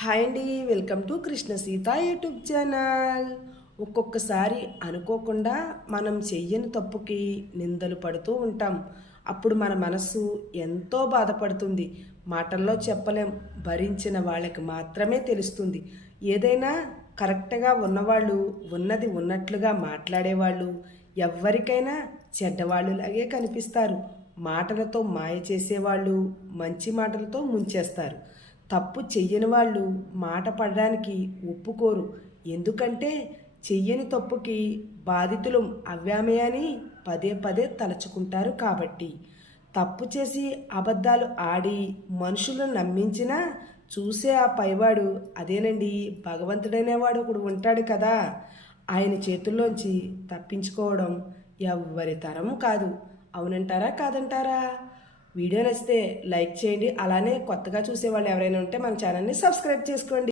Hi అండి, welcome to Krishna Sita YouTube channel. ఒక్కొక్కసారి అనుకోకుండా మనం చెయ్యని తప్పుకి నిందలు పడుతూ ఉంటాం. అప్పుడు మన మనస్సు ఎంతో బాధపడుతుంది. మాటల్లో చెప్పలేం, భరించిన వాళ్ళకి మాత్రమే తెలుస్తుంది. ఏదైనా కరెక్ట్గా ఉన్నవాళ్ళు ఉన్నది ఉన్నట్లుగా మాట్లాడేవాళ్ళు ఎవ్వరికైనా చెడ్డవాళ్ళులాగే కనిపిస్తారు. మాటలతో మాయ చేసేవాళ్ళు మంచి మాటలతో ముంచేస్తారు. తప్పు చెయ్యని వాళ్ళు మాట పడడానికి ఒప్పుకోరు. ఎందుకంటే చెయ్యని తప్పుకి బాధితులు అవ్యామే అని పదే పదే తలచుకుంటారు కాబట్టి. తప్పు చేసి అబద్ధాలు ఆడి మనుషులను నమ్మించినా చూసే ఆ పైవాడు అదేనండి భగవంతుడనేవాడు ఒకడు ఉంటాడు కదా, ఆయన చేతుల్లోంచి తప్పించుకోవడం ఎవ్వరి తరం కాదు. అవునంటారా కాదంటారా? వీడియో నచ్చితే లైక్ చేయండి. అలానే కొత్తగా చూసేవాళ్ళు ఎవరైనా ఉంటే మన ఛానల్ని సబ్స్క్రైబ్ చేసుకోండి.